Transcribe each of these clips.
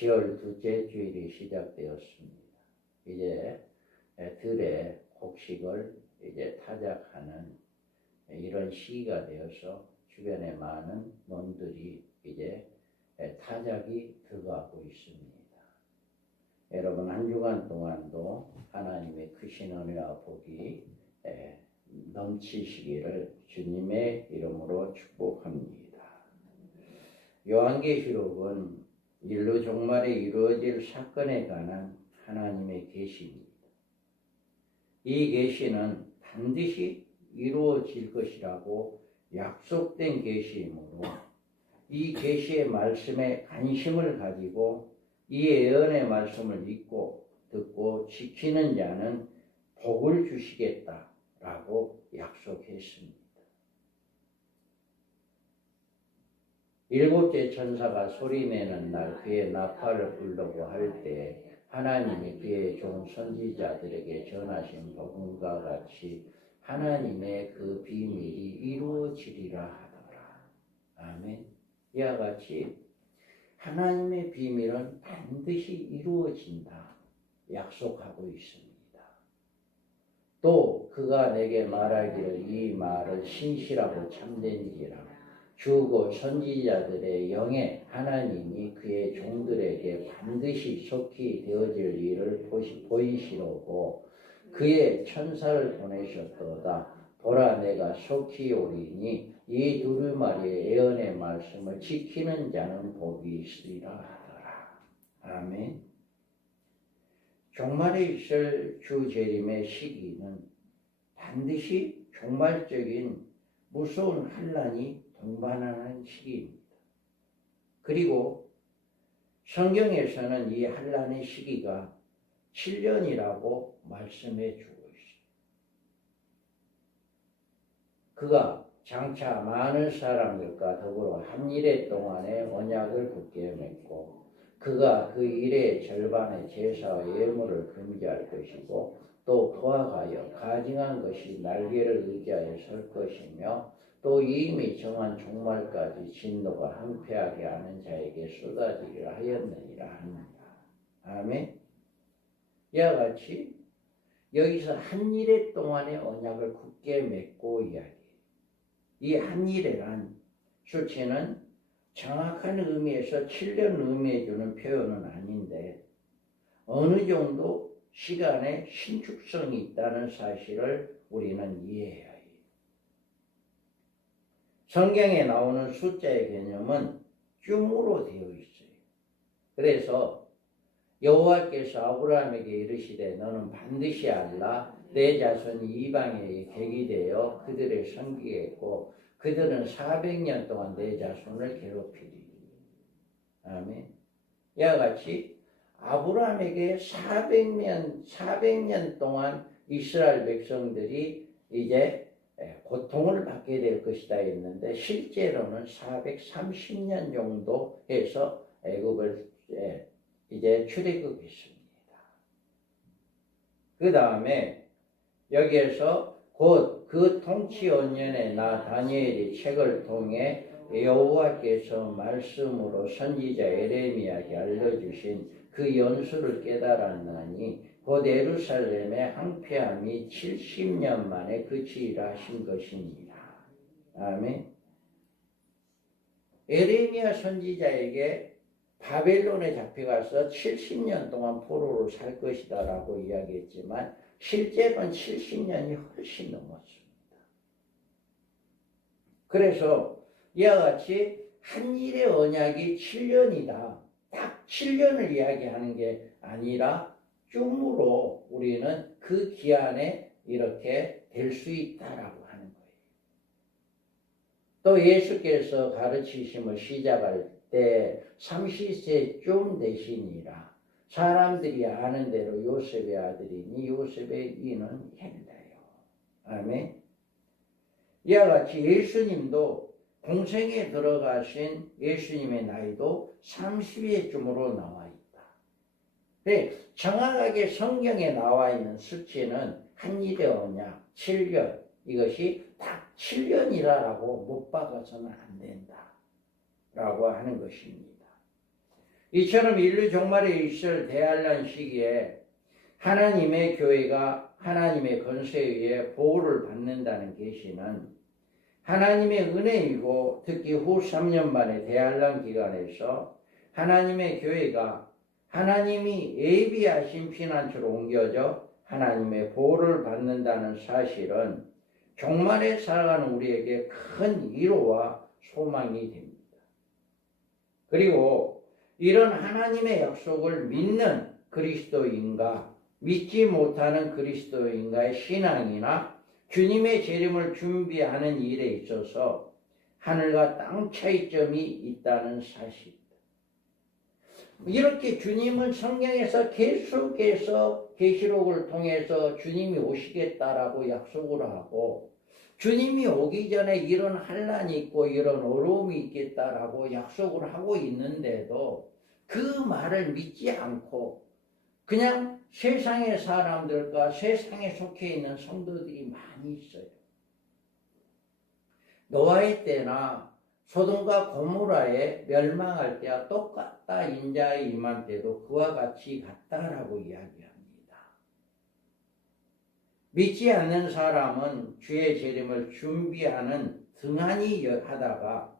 10월 둘째 주일이 시작되었습니다. 이제 들의 곡식을 이제 타작하는 이런 시기가 되어서 주변에 많은 논들이 이제 타작이 들어가고 있습니다. 여러분 한 주간 동안도 하나님의 크신 은혜와 복이 넘치시기를 주님의 이름으로 축복합니다. 요한계시록은 인류 종말에 이루어질 사건에 관한 하나님의 계시입니다. 이 계시는 반드시 이루어질 것이라고 약속된 계시이므로 이 계시의 말씀에 관심을 가지고 이 예언의 말씀을 믿고 듣고 지키는 자는 복을 주시겠다라고 약속했습니다. 일곱째 천사가 소리내는 날 그의 나팔을 불려고 할 때 하나님이 그의 종 선지자들에게 전하신 복음과 같이 하나님의 그 비밀이 이루어지리라 하더라. 아멘. 이와 같이 하나님의 비밀은 반드시 이루어진다 약속하고 있습니다. 또 그가 내게 말하기를 이 말을 신실하고 참된이라 주고 선지자들의 영에 하나님이 그의 종들에게 반드시 속히 되어질 일을 보이시려고 그의 천사를 보내셨도다. 보라 내가 속히 오리니 이 두루마리의 예언의 말씀을 지키는 자는 복이 있으리라 하더라. 아멘. 종말에 있을 주 재림의 시기는 반드시 종말적인 무서운 환난이 동반하는 시기입니다. 그리고 성경에서는 이 환난의 시기가 7년이라고 말씀해 주고 있습니다. 그가 장차 많은 사람들과 더불어 한 일해 동안에 언약을 굳게 맺고 그가 그 일의 절반의 제사와 예물을 금지할 것이고 또 그와 가여 가증한 것이 날개를 의지하여 설 것이며 또 이미 정한 종말까지 진노가 항폐하게 하는 자에게 쏟아지리라 하였느니라 합니다. 아멘. 이와 같이 여기서 한 일해 동안의 언약을 굳게 맺고 이야기해요. 이 한 일해란 수치는 정확한 의미에서 7년 의미해주는 표현은 아닌데 어느 정도 시간에 신축성이 있다는 사실을 우리는 이해해야 해요. 성경에 나오는 숫자의 개념은 줌으로 되어 있어요. 그래서 여호와께서 아브라함에게 이르시되 너는 반드시 알라 내 자손이 이방에 객이 되어 그들을 섬기겠고 그들은 400년 동안 내 자손을 괴롭히리니. 아멘. 이와 같이 아브라함에게 400년 동안 이스라엘 백성들이 이제 고통을 받게 될 것이다 했는데 실제로는 430년 정도 해서 애굽을 이제 출애굽했습니다. 그 다음에 여기에서 곧 그 통치 5년에 나 다니엘이 책을 통해 여호와께서 말씀으로 선지자 에레미야에게 알려주신 그 연수를 깨달았나니 곧 예루살렘의 항폐함이 70년 만에 그치리라 하신 것입니다. 아멘. 에레미야 선지자에게 바벨론에 잡혀가서 70년 동안 포로로 살 것이다 라고 이야기했지만 실제로는 70년이 훨씬 넘었습니다. 그래서 이와 같이 한 일의 언약이 7년이다. 딱 7년을 이야기하는 게 아니라 줌으로 우리는 그 기한에 이렇게 될 수 있다라고 하는 거예요. 또 예수께서 가르치심을 시작할 때 30세쯤 되시니라. 사람들이 아는 대로 요셉의 아들이니 요셉의 이는 헬라요. 아멘. 이와 같이 예수님도 공생에 들어가신 예수님의 나이도 30세쯤으로 나와 있다. 네, 정확하게 성경에 나와 있는 수치는 한일의 언약 7년 이것이 딱 7년이라고 못 박아서는 안 된다 라고 하는 것입니다. 이처럼 인류 종말에 있을 대환란 시기에 하나님의 교회가 하나님의 권세에 의해 보호를 받는다는 계시는 하나님의 은혜이고, 특히 후 3년 반의 대환란 기간에서 하나님의 교회가 하나님이 예비하신 피난처로 옮겨져 하나님의 보호를 받는다는 사실은 종말에 살아가는 우리에게 큰 위로와 소망이 됩니다. 그리고 이런 하나님의 약속을 믿는 그리스도인과 믿지 못하는 그리스도인과의 신앙이나 주님의 재림을 준비하는 일에 있어서 하늘과 땅 차이점이 있다는 사실입니다. 이렇게 주님은 성경에서 계속해서 계시록을 통해서 주님이 오시겠다라고 약속을 하고, 주님이 오기 전에 이런 환난이 있고 이런 어려움이 있겠다라고 약속을 하고 있는데도 그 말을 믿지 않고 그냥 세상의 사람들과 세상에 속해 있는 성도들이 많이 있어요. 노아의 때나 소돔과 고모라에 멸망할 때와 똑같다. 인자의 임한 때도 그와 같이 같다라고 이야기합니다. 믿지 않는 사람은 주의 재림을 준비하는 등한히 하다가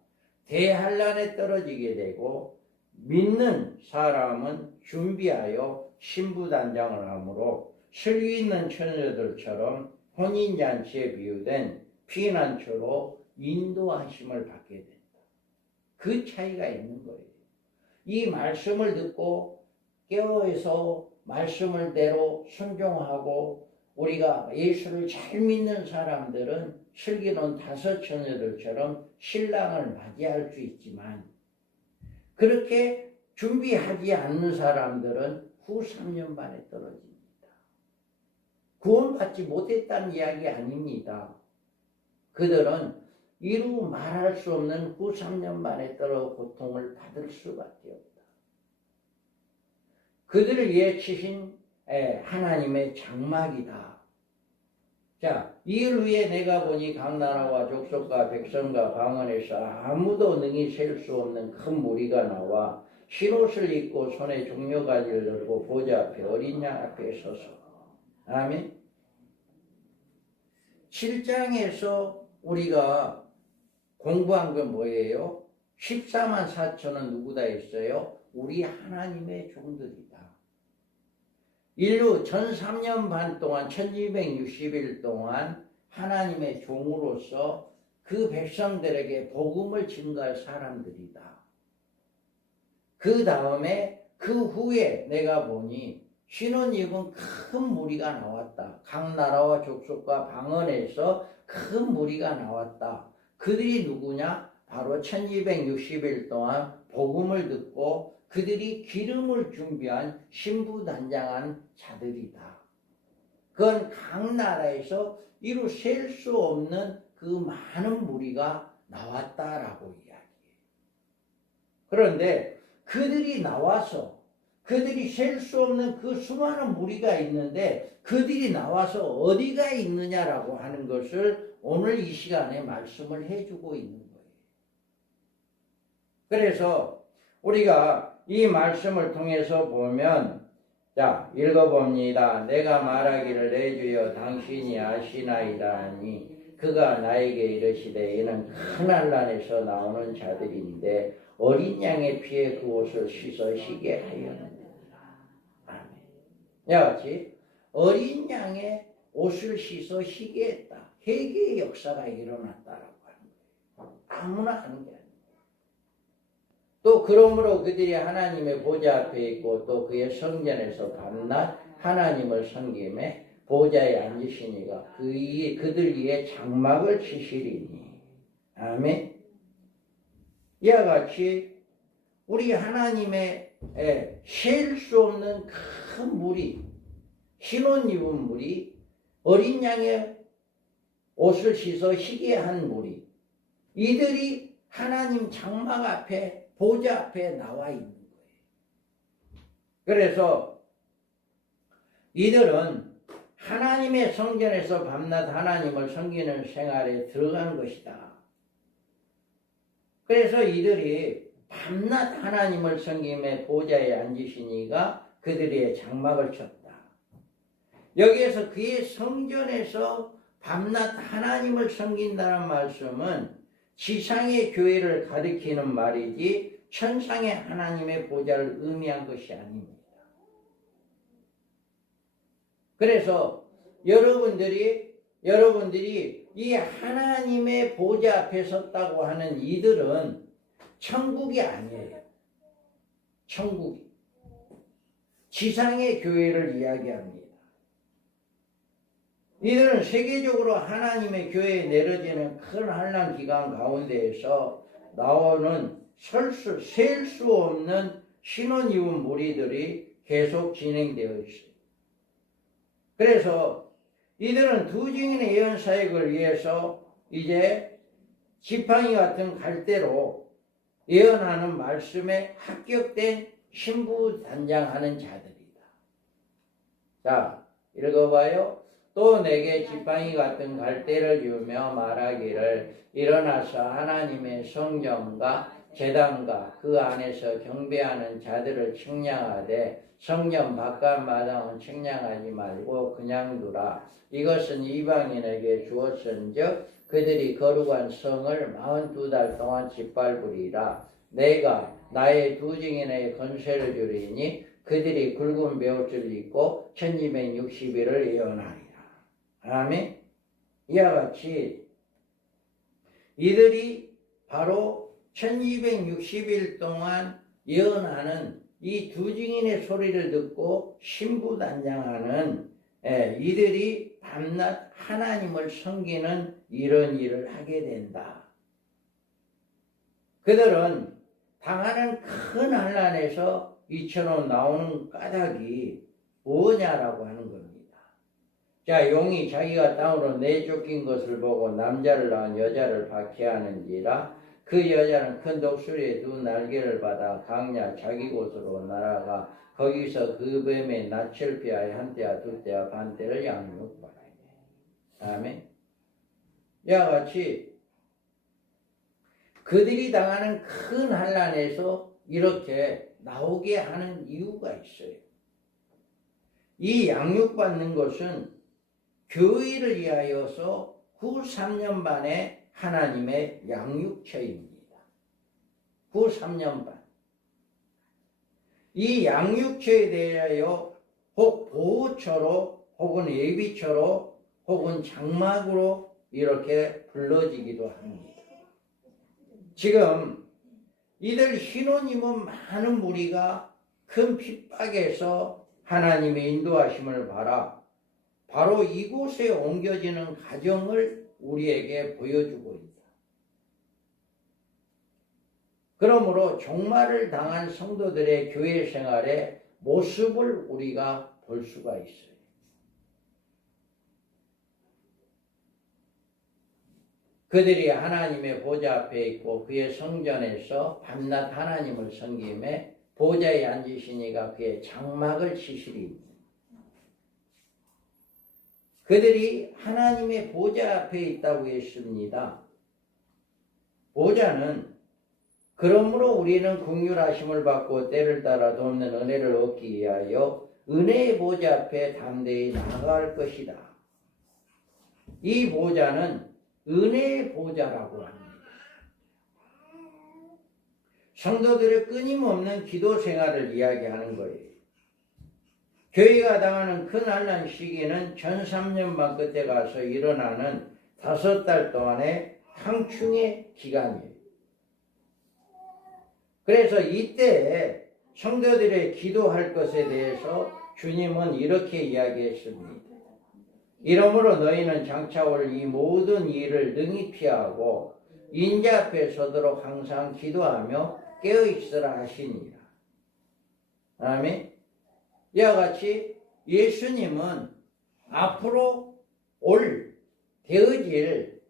대환란에 떨어지게 되고, 믿는 사람은 준비하여 신부단장을 하므로 슬기 있는 처녀들처럼 혼인잔치에 비유된 피난처로 인도하심을 받게 된다. 그 차이가 있는 거예요. 이 말씀을 듣고 깨어서 말씀을 대로 순종하고 우리가 예수를 잘 믿는 사람들은 슬기로운 다섯 처녀들처럼 신랑을 맞이할 수 있지만, 그렇게 준비하지 않는 사람들은 후 3년 반에 떨어집니다. 구원받지 못했다는 이야기 아닙니다. 그들은 이루 말할 수 없는 후 3년 반에 떨어 고통을 받을 수밖에 없다. 그들을 위해 치신 하나님의 장막이다. 자, 이를 위해 내가 보니 각 나라와 족속과 백성과 방언에서 아무도 능히 셀 수 없는 큰 무리가 나와 흰옷을 입고 손에 종려가지를 들고 보좌 앞에 어린 양 앞에 서서. 아멘. 7장에서 우리가 공부한 건 뭐예요? 14만 4천은 누구다 했어요? 우리 하나님의 종들이다. 인류 1003년 반 동안 1260일 동안 하나님의 종으로서 그 백성들에게 복음을 증거할 사람들이다. 그 다음에 그 후에 내가 보니 흰옷 입은 큰 무리가 나왔다. 각 나라와 족속과 방언에서 큰 무리가 나왔다. 그들이 누구냐? 바로 1260일 동안 복음을 듣고 그들이 기름을 준비한 신부단장한 자들이다. 그건 각 나라에서 이루 셀 수 없는 그 많은 무리가 나왔다라고 이야기해요. 그런데 그들이 나와서 그들이 셀 수 없는 그 수많은 무리가 있는데 그들이 나와서 어디가 있느냐라고 하는 것을 오늘 이 시간에 말씀을 해주고 있는 거예요. 그래서 우리가 이 말씀을 통해서 보면, 자, 읽어봅니다. 내가 말하기를 내 주여 당신이 아시나이다 하니 그가 나에게 이르시되 이는 큰 환난에서 나오는 자들인데 어린 양의 피에 그 옷을 씻어 희게 하였느니라. 아멘. 이같이 어린 양의 옷을 씻어 희게 했다. 회개의 역사가 일어났다라고 하는 거예요. 아무나 하는 게 아니에요. 또 그러므로 그들이 하나님의 보좌 앞에 있고 또 그의 성전에서 밤낮 하나님을 섬김에 보좌에 앉으시니가 그들 위에 장막을 치시리니. 아멘. 이와 같이 우리 하나님의 셀 수 없는 큰 무리, 흰옷 입은 무리, 어린 양의 옷을 씻어 희게 한 무리, 이들이 하나님 장막 앞에 보좌 앞에 나와 있는 거예요. 그래서 이들은 하나님의 성전에서 밤낮 하나님을 섬기는 생활에 들어간 것이다. 그래서 이들이 밤낮 하나님을 섬김에 보좌에 앉으시니가 그들의 장막을 쳤다. 여기에서 그의 성전에서 밤낮 하나님을 섬긴다는 말씀은 지상의 교회를 가리키는 말이지 천상의 하나님의 보좌를 의미한 것이 아닙니다. 그래서 여러분들이 이 하나님의 보좌 앞에 섰다고 하는 이들은 천국이 아니에요. 천국이. 지상의 교회를 이야기합니다. 이들은 세계적으로 하나님의 교회에 내려지는 큰 환난 기간 가운데에서 나오는 셀 수 없는 신혼이웃 무리들이 계속 진행되어 있어요. 그래서 이들은 두 증인의 예언 사역을 위해서 이제 지팡이 같은 갈대로 예언하는 말씀에 합격된 신부단장하는 자들이다. 자, 읽어봐요. 또 내게 지팡이 같은 갈대를 주며 말하기를 일어나서 하나님의 성전과 제단과 그 안에서 경배하는 자들을 측량하되 성전 바깥 마당은 측량하지 말고 그냥 두라. 이것은 이방인에게 주었은즉 그들이 거룩한 성을 42달 동안 짓밟으리라. 내가 나의 두 증인의 권세를 주리니 그들이 굵은 베옷을 입고 1260일을 예언하리라. 아멘. 이와 같이 이들이 바로 1260일 동안 예언하는 이 두 증인의 소리를 듣고 신부단장하는 이들이 밤낮 하나님을 섬기는 이런 일을 하게 된다. 그들은 당하는 큰 환난에서 이처럼 나오는 까닭이 뭐냐라고 하는 겁니다. 자, 용이 자기가 땅으로 내쫓긴 것을 보고 남자를 낳은 여자를 박해하는지라. 그 여자는 큰 독수리의 두 날개를 받아 강야 자기 곳으로 날아가 거기서 그 뱀의 낯을 피하여 한때와 두때와 반때를 양육받아야 돼. 아멘. 이와 같이 그들이 당하는 큰 환난에서 이렇게 나오게 하는 이유가 있어요. 이 양육받는 것은 교회를 위하여서 후 3년 반의 하나님의 양육처입니다. 후 3년 반. 이 양육처에 대하여 혹 보호처로 혹은 예비처로 혹은 장막으로 이렇게 불러지기도 합니다. 지금 이들 신혼이면 많은 무리가 큰 핍박에서 하나님의 인도하심을 바라 바로 이곳에 옮겨지는 과정을 우리에게 보여주고 있다. 그러므로 종말을 당한 성도들의 교회 생활의 모습을 우리가 볼 수가 있어요. 그들이 하나님의 보좌 앞에 있고 그의 성전에서 밤낮 하나님을 섬김에 보좌에 앉으시니가 그의 장막을 치시리. 그들이 하나님의 보좌 앞에 있다고 했습니다. 보좌는 그러므로 우리는 긍휼하심을 받고 때를 따라 돕는 은혜를 얻기 위하여 은혜의 보좌 앞에 담대히 나아갈 것이다. 이 보좌는 은혜의 보좌라고 합니다. 성도들의 끊임없는 기도 생활을 이야기하는 거예요. 교회가 당하는 큰 환난 시기는 1003년반 끝에 가서 일어나는 5달 동안의 황충의 기간이에요. 그래서 이때 성도들의 기도할 것에 대해서 주님은 이렇게 이야기했습니다. 이러므로 너희는 장차 올 이 모든 일을 능히 피하고 인자 앞에 서도록 항상 기도하며 깨어있으라 하시니라. 아멘. 이와 같이 예수님은 앞으로 되어질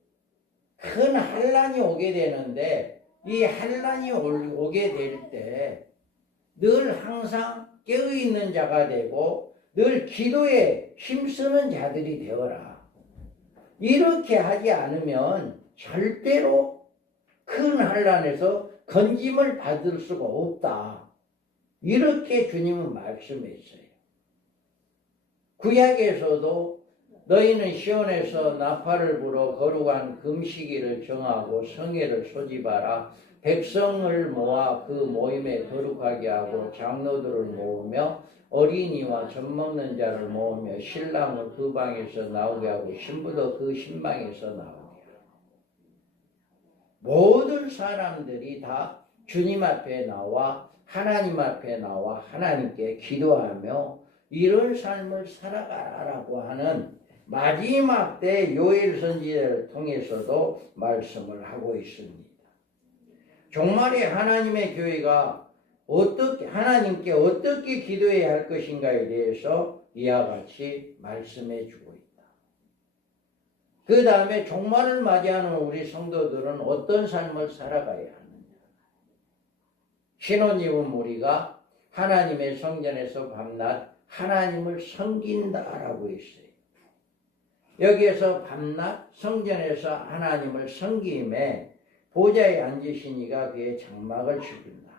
큰 환난이 오게 되는데 이 환난이 오게 될 때 늘 항상 깨어있는 자가 되고 늘 기도에 힘쓰는 자들이 되어라. 이렇게 하지 않으면 절대로 큰 환난에서 건짐을 받을 수가 없다. 이렇게 주님은 말씀했어요. 구약에서도 너희는 시온에서 나팔을 불어 거룩한 금식일을 정하고 성회를 소집하라. 백성을 모아 그 모임에 거룩하게 하고 장로들을 모으며 어린이와 젖먹는 자를 모으며 신랑을 그 방에서 나오게 하고 신부도 그 신방에서 나오게 하고 모든 사람들이 다 주님 앞에 나와 하나님 앞에 나와 하나님께 기도하며 이런 삶을 살아가라라고 하는 마지막 때 요엘 선지자를 통해서도 말씀을 하고 있습니다. 종말에 하나님의 교회가 하나님께 어떻게 기도해야 할 것인가에 대해서 이와 같이 말씀해 주고 있다. 그 다음에 종말을 맞이하는 우리 성도들은 어떤 삶을 살아가야 하느냐. 신혼 입은 우리가 하나님의 성전에서 밤낮 하나님을 섬긴다라고 했어요. 여기에서 밤낮 성전에서 하나님을 섬김에 보좌에 앉으시니가 그의 장막을 치운다.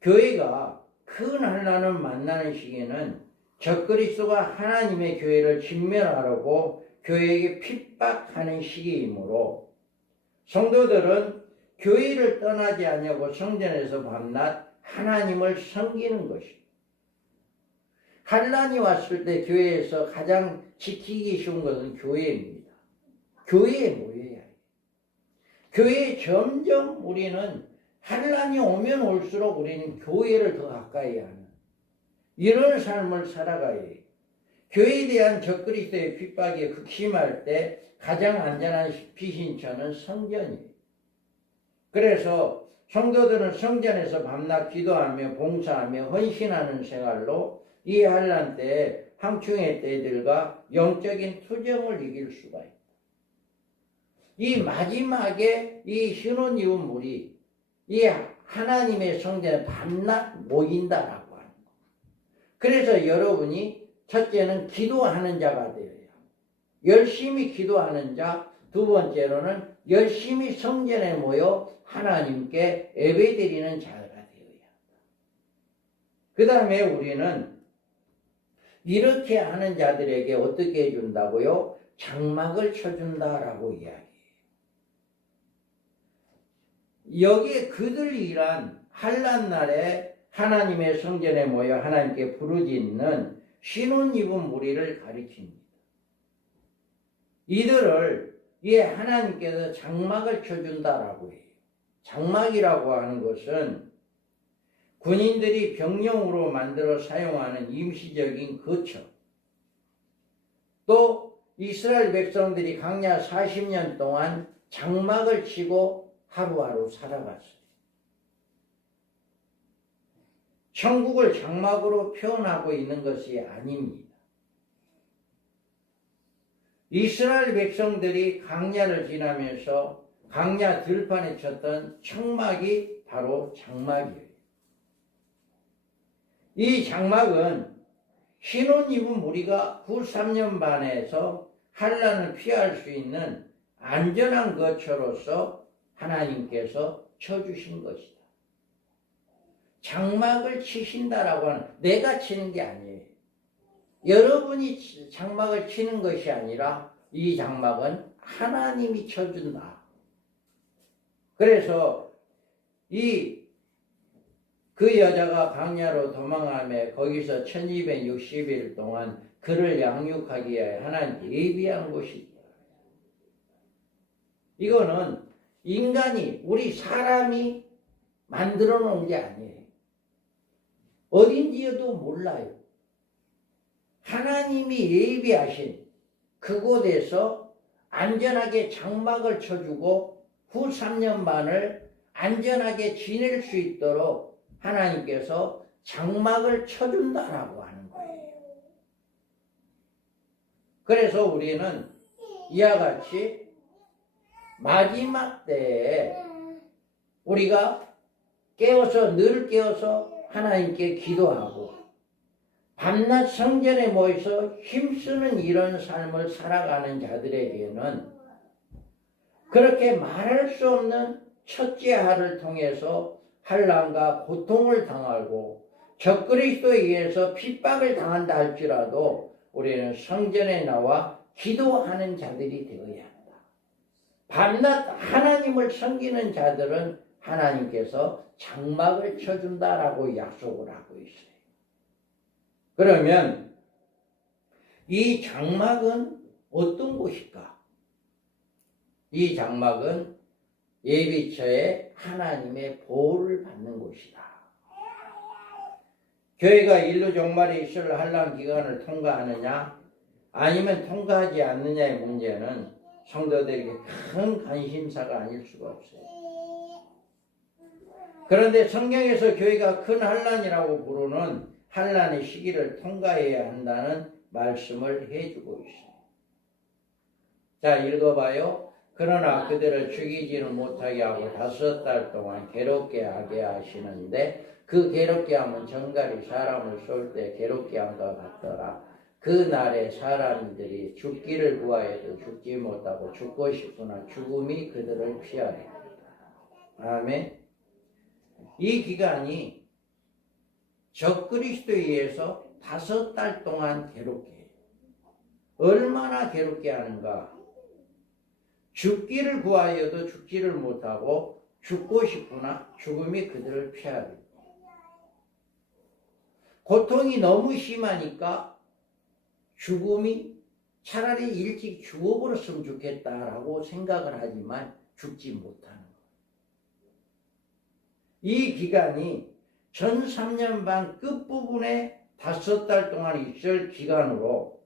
교회가 큰 환난을 만나는 시기에는 적그리스도가 하나님의 교회를 진멸하려고 교회에게 핍박하는 시기이므로 성도들은 교회를 떠나지 않냐고 성전에서 밤낮 하나님을 섬기는 것입니다. 환난이 왔을 때 교회에서 가장 지키기 쉬운 것은 교회입니다. 교회에 모여야 해요. 교회에 점점 우리는 환난이 오면 올수록 우리는 교회를 더 가까이 하는 이런 삶을 살아가야 해요. 교회에 대한 적그리스도의 핍박이 극심할 때 가장 안전한 피신처는 성전이에요. 그래서 성도들은 성전에서 밤낮 기도하며 봉사하며 헌신하는 생활로 이 환난 때에 황충의 때들과 영적인 투정을 이길 수가 있다. 이 마지막에 이 신혼 이후 무리 이 하나님의 성전에 밤낮 모인다라고 하는 거. 그래서 여러분이 첫째는 기도하는 자가 되어야 합니다. 열심히 기도하는 자. 두 번째로는 열심히 성전에 모여 하나님께 예배드리는 자가 되어야 한다. 그 다음에 우리는 이렇게 하는 자들에게 어떻게 해준다고요? 장막을 쳐준다라고 이야기해요. 여기에 그들이 일한 환난 날에 하나님의 성전에 모여 하나님께 부르짖는 신혼 입은 무리를 가리킵니다. 이들을 하나님께서 장막을 쳐준다라고 해요. 장막이라고 하는 것은 군인들이 병영으로 만들어 사용하는 임시적인 거처. 또 이스라엘 백성들이 광야 40년 동안 장막을 치고 하루하루 살아갔어요. 천국을 장막으로 표현하고 있는 것이 아닙니다. 이스라엘 백성들이 광야를 지나면서 광야 들판에 쳤던 청막이 바로 장막이에요. 이 장막은 신혼 입은 무리가 후 3년 반에서 환난을 피할 수 있는 안전한 거처로서 하나님께서 쳐주신 것이다. 장막을 치신다라고 하는 내가 치는 게 아니에요. 여러분이 장막을 치는 것이 아니라 이 장막은 하나님이 쳐준다. 그래서 그 여자가 광야로 도망하며 거기서 1260일 동안 그를 양육하기 위해 하나님께 예비한 곳이다. 이거는 인간이 우리 사람이 만들어 놓은 게 아니에요. 어딘지도 몰라요. 하나님이 예비하신 그곳에서 안전하게 장막을 쳐주고 후 3년 반을 안전하게 지낼 수 있도록 하나님께서 장막을 쳐준다라고 하는 거예요. 그래서 우리는 이와 같이 마지막 때에 우리가 늘 깨어서 하나님께 기도하고 밤낮 성전에 모여서 힘쓰는 이런 삶을 살아가는 자들에게는 그렇게 말할 수 없는 첫째 하를 통해서 환난과 고통을 당하고 적그리스도에 의해서 핍박을 당한다 할지라도 우리는 성전에 나와 기도하는 자들이 되어야 한다. 밤낮 하나님을 섬기는 자들은 하나님께서 장막을 쳐준다라고 약속을 하고 있어요. 그러면 이 장막은 어떤 곳일까? 이 장막은 예비처에 하나님의 보호를 받는 곳이다. 교회가 인류 종말에 있을 환난 기간을 통과하느냐 아니면 통과하지 않느냐의 문제는 성도들에게 큰 관심사가 아닐 수가 없어요. 그런데 성경에서 교회가 큰 환난이라고 부르는 환난의 시기를 통과해야 한다는 말씀을 해주고 있어요. 자, 읽어봐요. 그러나 그들을 죽이지는 못하게 하고 5달 동안 괴롭게 하게 하시는데 그 괴롭게 함은 정갈이 사람을 쏠 때 괴롭게 함과 같더라. 그 날에 사람들이 죽기를 구하여도 죽지 못하고 죽고 싶으나 죽음이 그들을 피하리라. 아멘. 이 기간이 적그리스도에 의해서 5달 동안 괴롭게 해요. 얼마나 괴롭게 하는가? 죽기를 구하여도 죽지를 못하고 죽고 싶으나 죽음이 그들을 피하리라. 고통이 너무 심하니까 죽음이 차라리 일찍 죽어버렸으면 좋겠다라고 생각을 하지만 죽지 못하는 거예요. 이 기간이 전 3년 반 끝부분에 5달 동안 있을 기간으로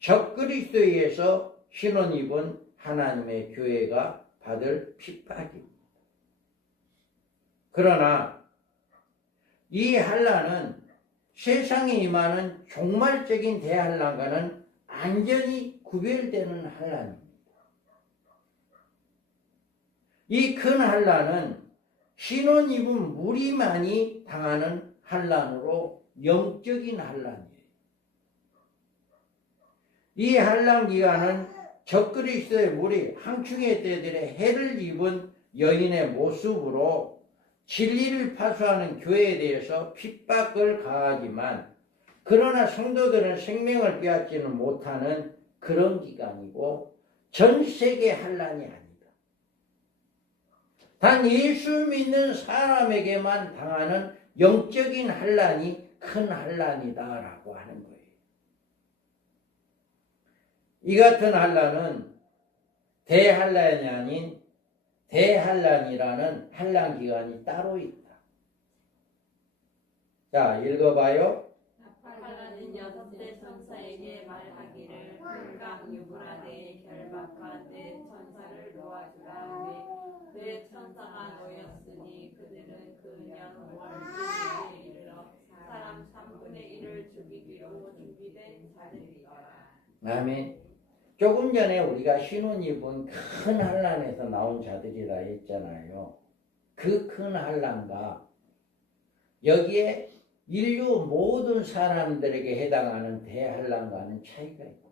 적그리스도에 의해서 신원 입은 하나님의 교회가 받을 핍박입니다. 그러나 이 환난은 세상에 임하는 종말적인 대환난과는 완전히 구별되는 환난입니다. 이 큰 환난은 신원 입은 무리만이 당하는 환난으로 영적인 환난이에요. 이 환난 기간은 적그리스도의 무리 황충의 때들의 해를 입은 여인의 모습으로 진리를 파수하는 교회에 대해서 핍박을 가하지만 그러나 성도들은 생명을 빼앗지는 못하는 그런 기간이고 전 세계 환난이 아니다. 단 예수 믿는 사람에게만 당하는 영적인 환난이 큰 환난이다라고 하는 거예요. 이 같은 환난은 대환난이 아닌 대환난이라는 환난 기간이 따로 있다. 자, 읽어봐요. 나팔가는 6대 천사에게 말하기를 금강 유브라데에 결박한 내 천사를 놓아주라. 내 천사가 놓였으니 그들은 그냥 월등에 이르러 사람 3분의 1을 죽이기로 준비된 자들이라. 아멘. 조금 전에 우리가 신혼 입은 큰 환난에서 나온 자들이라 했잖아요. 그 큰 환난과 여기에 인류 모든 사람들에게 해당하는 대환난과는 차이가 있다.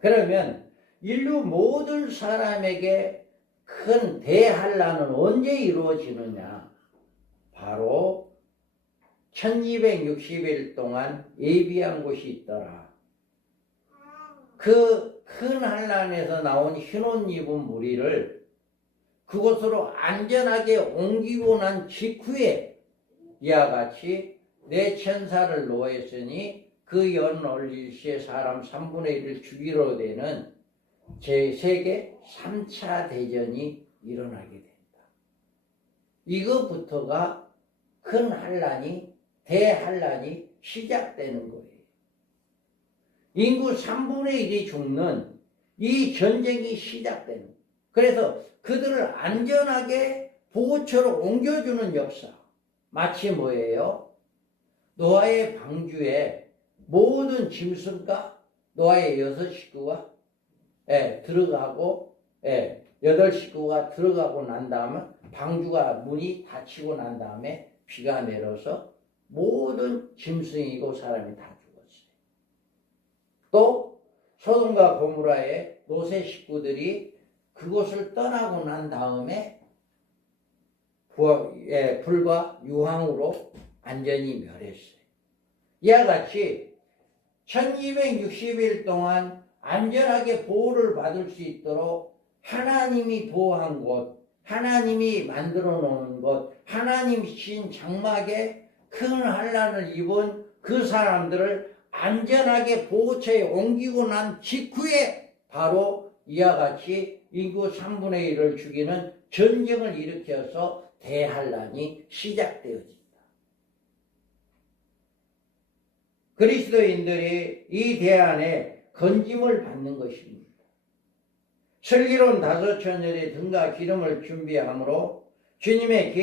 그러면 인류 모든 사람에게 큰 대환난은 언제 이루어지느냐? 바로 1260일 동안 예비한 곳이 있더라. 그 큰 환난에서 나온 흰옷 입은 무리를 그곳으로 안전하게 옮기고 난 직후에 이와 같이 내 천사를 놓았으니 그 연 올릴 시에 사람 3분의 1을 죽이러 되는 제3계 3차 대전이 일어나게 된다. 이거부터가 큰 환난이 대환난이 시작되는 거예요. 인구 3분의 1이 죽는 이 전쟁이 시작되는 거예요. 그래서 그들을 안전하게 보호처로 옮겨주는 역사. 마치 뭐예요? 노아의 방주에 모든 짐승과 노아의 6식구가 들어가고 8식구가 들어가고 난 다음에 방주가 문이 닫히고 난 다음에 비가 내려서 모든 짐승이고 사람이 다 죽었어요. 또 소돔과 고모라의 노세 식구들이 그곳을 떠나고 난 다음에 불과 유황으로 완전히 멸했어요. 이와 같이 1260일 동안 안전하게 보호를 받을 수 있도록 하나님이 보호한 곳, 하나님이 만들어 놓은 곳, 하나님이 신 장막에 큰 환난을 입은 그 사람들을 안전하게 보호처에 옮기고 난 직후에 바로 이와 같이 인구 3분의 1을 죽이는 전쟁을 일으켜서 대환란이 시작되어집니다. 그리스도인들이 이 대안에 건짐을 받는 것입니다. 슬기로운 5처녀의 등과 기름을 준비함으로 주님의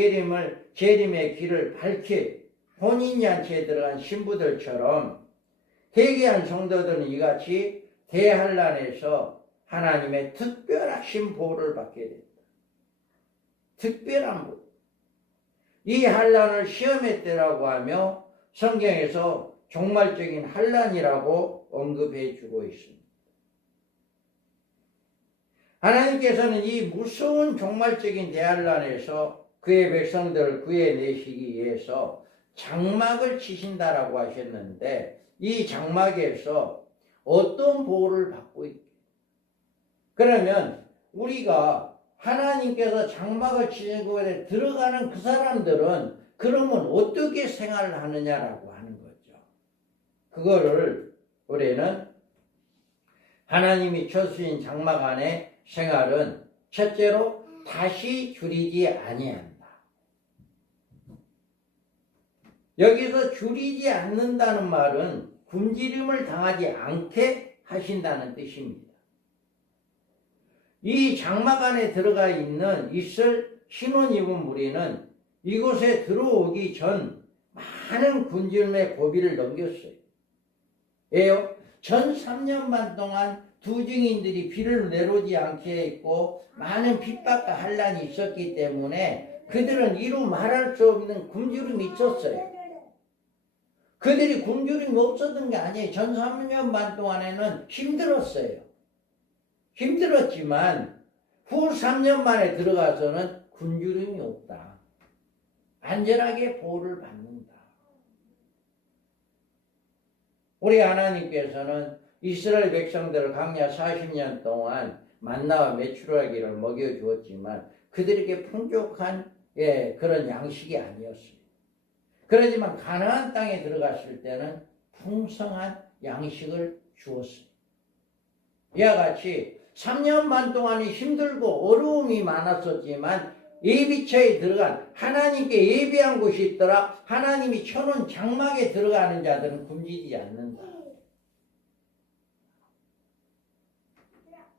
재림의 길을 밝히 혼인잔치에 들어간 신부들처럼 회개한 성도들은 이같이 대환란에서 하나님의 특별하신 보호를 받게 됩니다. 특별한 보호. 이 환란을 시험의 때라고 하며 성경에서 종말적인 환란이라고 언급해 주고 있습니다. 하나님께서는 이 무서운 종말적인 대환란에서 그의 백성들을 구해내시기 위해서 장막을 치신다라고 하셨는데 이 장막에서 어떤 보호를 받고 있게? 그러면 우리가 하나님께서 장막을 치신 곳에 들어가는 그 사람들은 그러면 어떻게 생활을 하느냐라고 하는 거죠. 그거를 우리는 하나님이 쳐주신 장막 안에 생활은 첫째로 다시 줄이지 아니한다. 여기서 줄이지 않는다는 말은 굶주림을 당하지 않게 하신다는 뜻입니다. 이 장막 안에 들어가 있을 신혼 입은 무리는 이곳에 들어오기 전 많은 굶주림의 고비를 넘겼어요. 왜요? 전 3년 반 동안 두 증인들이 비를 내려오지 않게 했고 많은 핍박과 환란이 있었기 때문에 그들은 이루 말할 수 없는 굶주림이 있었어요. 그들이 굶주림이 없었던 게 아니에요. 전 3년 반 동안에는 힘들었어요. 힘들었지만 후 3년 만에 들어가서는 굶주림이 없다. 안전하게 보호를 받는다. 우리 하나님께서는 이스라엘 백성들을 광야 40년 동안 만나와 메추라기를 먹여주었지만 그들에게 풍족한 그런 양식이 아니었어요. 그렇지만 가나안 땅에 들어갔을 때는 풍성한 양식을 주었어요. 이와 같이 3년 반 동안이 힘들고 어려움이 많았었지만 예비처에 들어간 하나님께 예비한 곳이 있더라. 하나님이 쳐놓은 장막에 들어가는 자들은 굶주리지 않는다.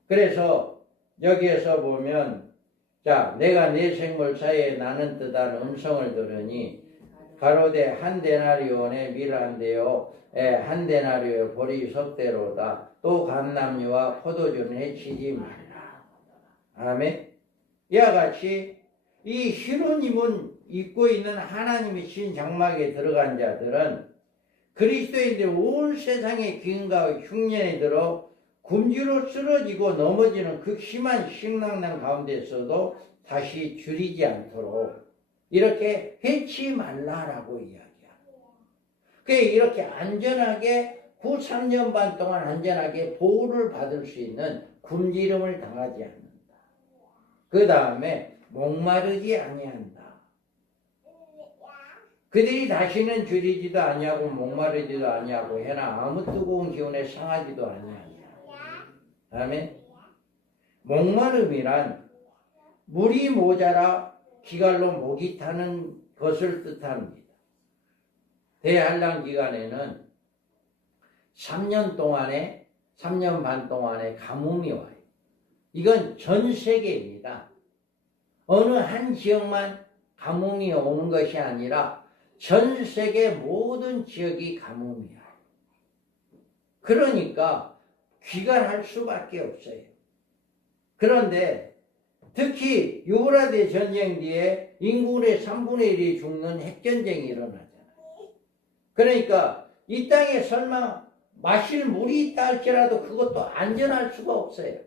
그래서 여기에서 보면 자 내가 내 생물 사이에 나는 듯한 음성을 들으니 가로되 한 데나리온의 밀 한 대요 한 데나리온의 보리 석대로다. 또 감람류와 포도주는 해치지 말라. 아멘. 이와 같이 이 흰옷 입고 있는 하나님의 신 장막에 들어간 자들은 그리스도인들 온 세상의 기근과 흉년에 들어 굶주려 쓰러지고 넘어지는 극심한 식량난 가운데서도 다시 줄이지 않도록 이렇게 해치 말라라고 이야기합니다. 이렇게 안전하게 후 3년 반 동안 안전하게 보호를 받을 수 있는 굶주림을 당하지 않는다. 그 다음에 목마르지 아니한다. 그들이 다시는 줄이지도 아니하고 목마르지도 아니하고 해나 아무 뜨거운 기운에 상하지도 아니한다. 아멘. 목마름이란 물이 모자라 기갈로 목이 타는 것을 뜻합니다. 대환란 기간에는 3년 반 동안에 가뭄이 와요. 이건 전 세계입니다. 어느 한 지역만 가뭄이 오는 것이 아니라 전 세계 모든 지역이 가뭄이야. 그러니까 귀갈할 수밖에 없어요. 그런데 특히 유브라데 전쟁 뒤에 인구의 3분의 1이 죽는 핵전쟁이 일어나잖아요. 그러니까 이 땅에 설마 마실 물이 있다 할지라도 그것도 안전할 수가 없어요.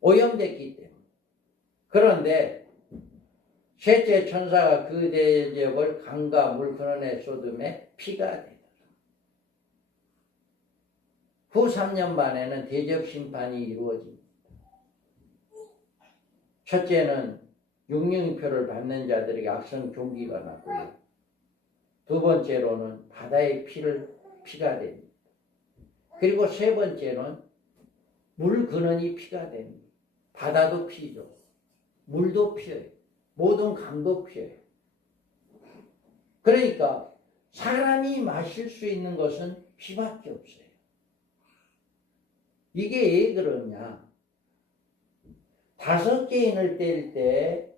오염됐기 때문에. 그런데 셋째 천사가 그 대접을 강과 물 근원에 쏟음에 피가 되더라. 후 3년 만에는 대접 심판이 이루어집니다. 첫째는 육령표를 받는 자들에게 악성 종기가 나고요. 두 번째로는 바다의 피가 됩니다. 그리고 세 번째는 물 근원이 피가 됩니다. 바다도 피죠. 물도 피어요. 모든 강도 피어요. 그러니까 사람이 마실 수 있는 것은 피밖에 없어요. 이게 왜 그러냐? 5개인을 뗄 때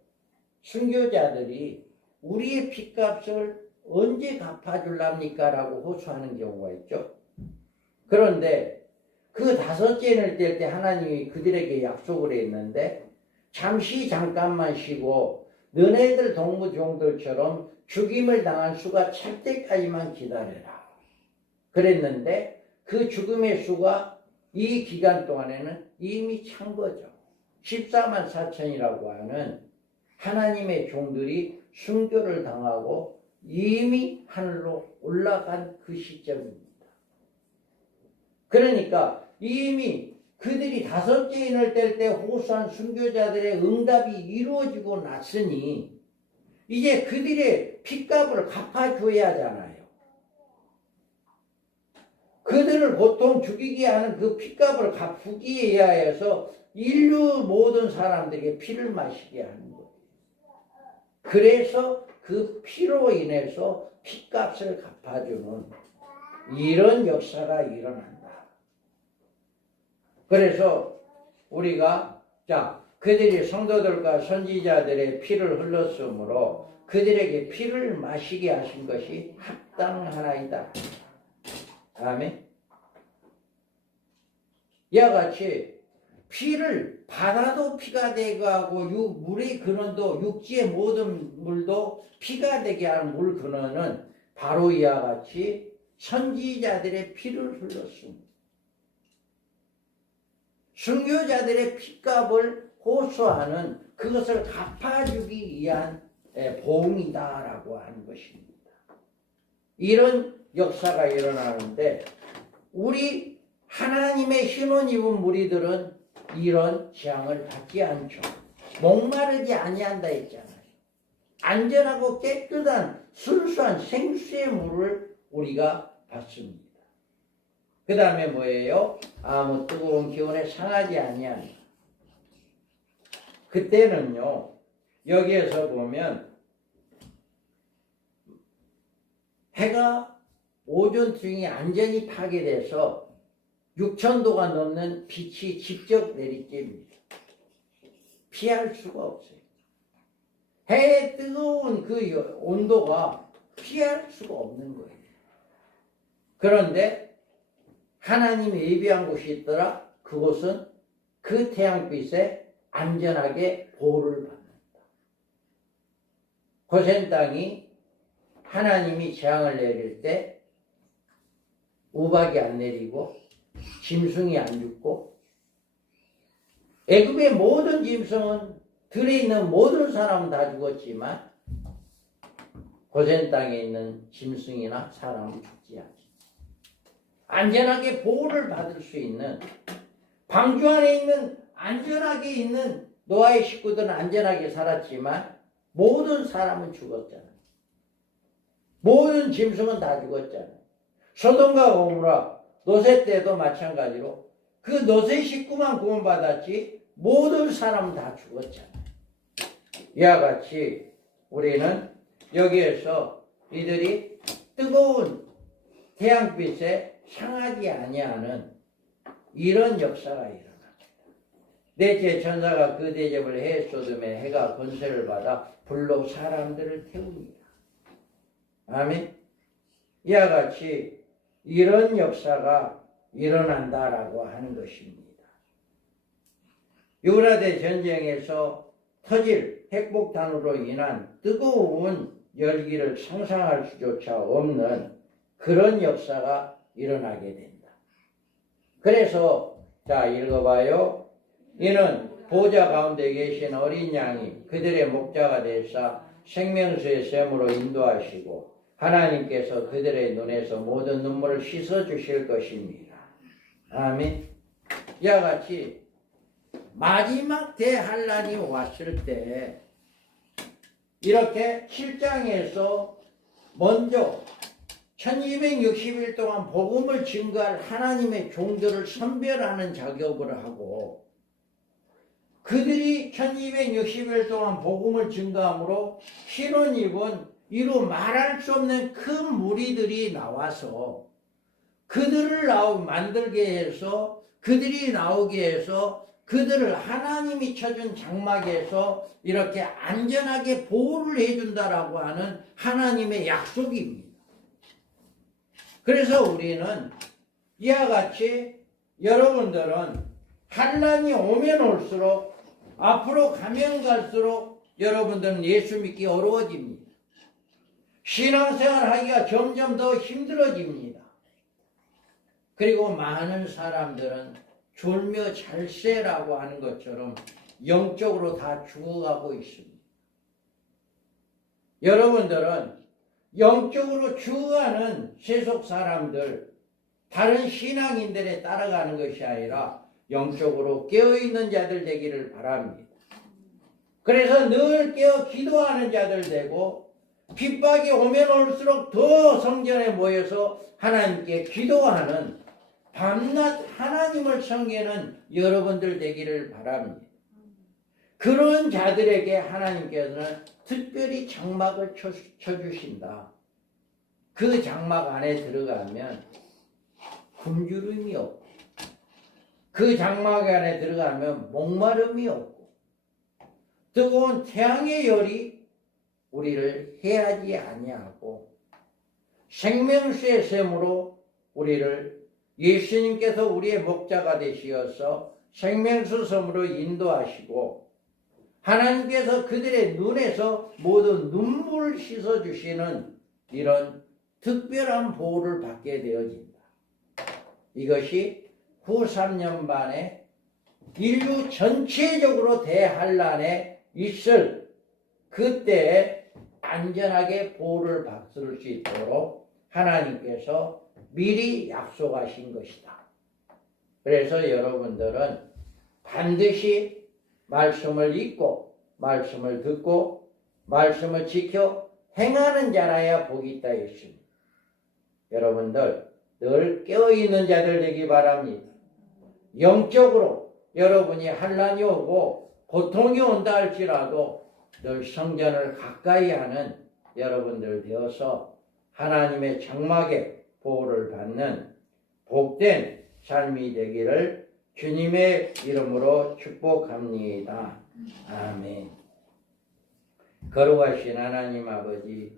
순교자들이 우리의 핏값을 언제 갚아줄랍니까? 라고 호소하는 경우가 있죠. 그런데 그 5개인을 뗄 때 하나님이 그들에게 약속을 했는데 잠깐만 쉬고 너네들 동무종들처럼 죽임을 당한 수가 찰 때까지만 기다려라. 그랬는데 그 죽음의 수가 이 기간 동안에는 이미 찬 거죠. 14만 4천이라고 하는 하나님의 종들이 순교를 당하고 이미 하늘로 올라간 그 시점입니다. 그러니까 이미 그들이 5개인을 뗄 때 호소한 순교자들의 응답이 이루어지고 났으니 이제 그들의 핏값을 갚아줘야 하잖아요. 그들을 보통 죽이게 하는 그 핏값을 갚기 위하여서 인류 모든 사람들에게 피를 마시게 하는 거예요. 그래서 그 피로 인해서 핏값을 갚아주는 이런 역사가 일어난다. 그래서 우리가 그들이 성도들과 선지자들의 피를 흘렸으므로 그들에게 피를 마시게 하신 것이 합당하나이다. 아멘. 이와 같이 피를 바다도 피가 되게 하고 물의 근원도 육지의 모든 물도 피가 되게 하는 물 근원은 바로 이와 같이 선지자들의 피를 흘렸습니다. 순교자들의 핏값을 호소하는 그것을 갚아주기 위한 보응이다라고 하는 것입니다. 이런 역사가 일어나는데 우리 하나님의 신혼 입은 무리들은 이런 재앙을 받지 않죠. 목마르지 아니한다 했잖아요. 안전하고 깨끗한 순수한 생수의 물을 우리가 받습니다. 그 다음에 뭐예요? 아무 뜨거운 기운에 상하지 아니한다. 그때는요, 여기에서 보면 해가 오존층이 완전히 파괴돼서 6,000도가 넘는 빛이 직접 내리쬐입니다. 피할 수가 없어요. 해의 뜨거운 그 온도가 피할 수가 없는 거예요. 그런데 하나님이 예비한 곳이 있더라. 그곳은 그 태양빛에 안전하게 보호를 받는다. 고센 땅이 하나님이 재앙을 내릴 때 우박이 안 내리고 짐승이 안 죽고 애굽의 모든 짐승은 들에 있는 모든 사람은 다 죽었지만 고센 땅에 있는 짐승이나 사람은 죽지 않습니다. 안전하게 보호를 받을 수 있는 방주 안에 있는 안전하게 있는 노아의 식구들은 안전하게 살았지만 모든 사람은 죽었잖아요. 모든 짐승은 다 죽었잖아요. 소돔과 고모라 노세 때도 마찬가지로 그 노세 식구만 구원받았지 모든 사람은 다 죽었잖아요. 이와 같이 우리는 여기에서 이들이 뜨거운 태양빛에 상하지 아니하는 이런 역사가 일어납니다. 넷째 천사가 그 대접을 해 쏟음에 해가 권세를 받아 불로 사람들을 태웁니다. 아멘. 이와 같이 이런 역사가 일어난다라고 하는 것입니다. 유브라데 전쟁에서 터질 핵폭탄으로 인한 뜨거운 열기를 상상할 수조차 없는 그런 역사가 일어나게 된다. 그래서 읽어봐요. 이는 보좌 가운데 계신 어린 양이 그들의 목자가 되사 생명수의 샘으로 인도하시고 하나님께서 그들의 눈에서 모든 눈물을 씻어 주실 것입니다. 아멘. 이와 같이 마지막 대환란이 왔을 때 이렇게 7장에서 먼저 1260일 동안 복음을 증거할 하나님의 종들을 선별하는 작업을 하고 그들이 1260일 동안 복음을 증거함으로 신혼 입은 이루 말할 수 없는 큰 무리들이 나와서 그들을 만들게 해서 그들이 나오게 해서 그들을 하나님이 쳐준 장막에서 이렇게 안전하게 보호를 해준다라고 하는 하나님의 약속입니다. 그래서 우리는 이와 같이 여러분들은 환난이 오면 올수록 앞으로 가면 갈수록 여러분들은 예수 믿기 어려워집니다. 신앙생활 하기가 점점 더 힘들어집니다. 그리고 많은 사람들은 졸며 잘세라고 하는 것처럼 영적으로 다 죽어가고 있습니다. 여러분들은 영적으로 죽어가는 세속 사람들, 다른 신앙인들에 따라가는 것이 아니라 영적으로 깨어있는 자들 되기를 바랍니다. 그래서 늘 깨어 기도하는 자들 되고 핍박이 오면 올수록 더 성전에 모여서 하나님께 기도하는 밤낮 하나님을 섬기는 여러분들 되기를 바랍니다. 그런 자들에게 하나님께서는 특별히 장막을 쳐주신다. 그 장막 안에 들어가면 굶주림이 없고 그 장막 안에 들어가면 목마름이 없고 뜨거운 태양의 열이 우리를 해하지 아니하고 생명수의 샘으로 우리를 예수님께서 우리의 목자가 되시어서 생명수 섬으로 인도하시고 하나님께서 그들의 눈에서 모든 눈물을 씻어주시는 이런 특별한 보호를 받게 되어진다. 이것이 후 3년 반에 인류 전체적으로 대환란에 있을 그때에 안전하게 보호를 받을 수 있도록 하나님께서 미리 약속하신 것이다. 그래서 여러분들은 반드시 말씀을 읽고 말씀을 듣고 말씀을 지켜 행하는 자라야 복이 있다 했습니다. 여러분들 늘 깨어있는 자들 되기 바랍니다. 영적으로 여러분이 환난이 오고 고통이 온다 할지라도 늘 성전을 가까이 하는 여러분들 되어서 하나님의 장막의 보호를 받는 복된 삶이 되기를 주님의 이름으로 축복합니다. 아멘. 거룩하신 하나님 아버지,